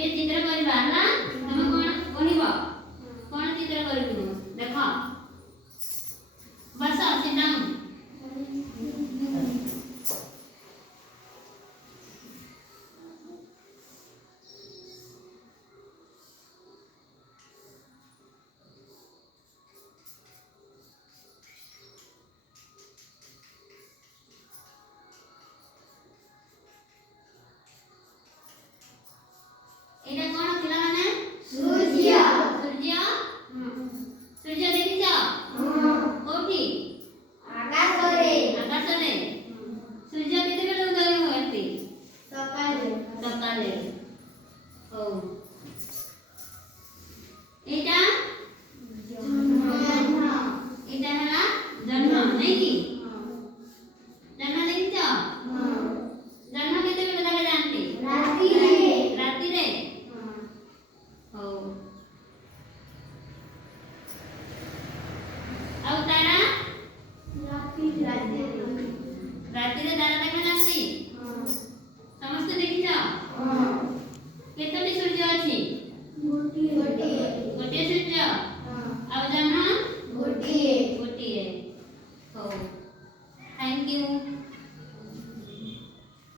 गोटे चित्र करबा ना तुम कोन कोनिबा कोन चित्र करबो देखो बस sit down एटा कोन थिला माने सूर्य सूर्य सूर्य देखि जा कोठी आकाश रे सूर्य केते बेले उदय होती सकाळे ओ